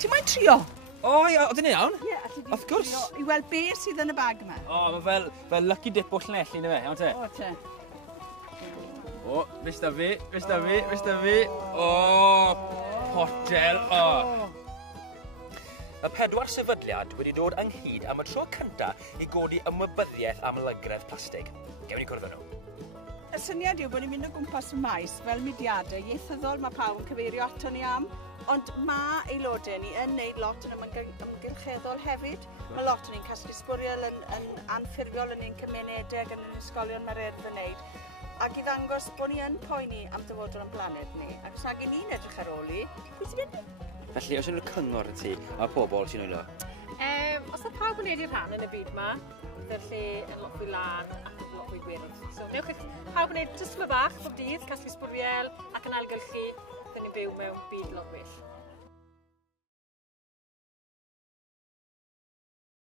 Ti'n mae'n trio? O, oedd yn iawn? Ie, Wrth gwrs. I weld be sydd yn y bag yma. O, mae fel lucky dip o Llanelli, na fe, iawn te? O, te. O, fes da fi. O, potel, o. Mae 4 sefydliad wedi dod ynghyd am y tro cyntaf i godi ymwybyddiaeth am lygredd plastig. Gewn ni cwrdd â nhw. Y syniad yw bod ni'n mynd o gwmpas y maes fel mudiadau ieithyddol mae pawb yn cyfeirio ato ni am, ond mae aelodau ni yn neud lot yn ymgyrcheddol hefyd. Mae lot yn ni'n casglu sbwriel yn anffurfiol yn ein cymunedau ac yn ein ysgolion mae'r erdd yn neud. Ac i ddangos bod ni yn poeni am dyfodol yn blaned ni. Ac os nag i ni'n edrych ar ôl i, pwy sy'n mynd? Felly, os yw'n cyngor yn ti, mae pobl sy'n wylo? Os yna pawb yn neud i'r rhan yn y byd yma, byddai'r lle yn lot fwy lan ac yn lot fwy gwyrdd. So, newch eich pawb yn neud jyst yma bach bob dydd, casglu sbwriel ac yn ailgylchu, byddwn ni'n byw mewn byd lot well.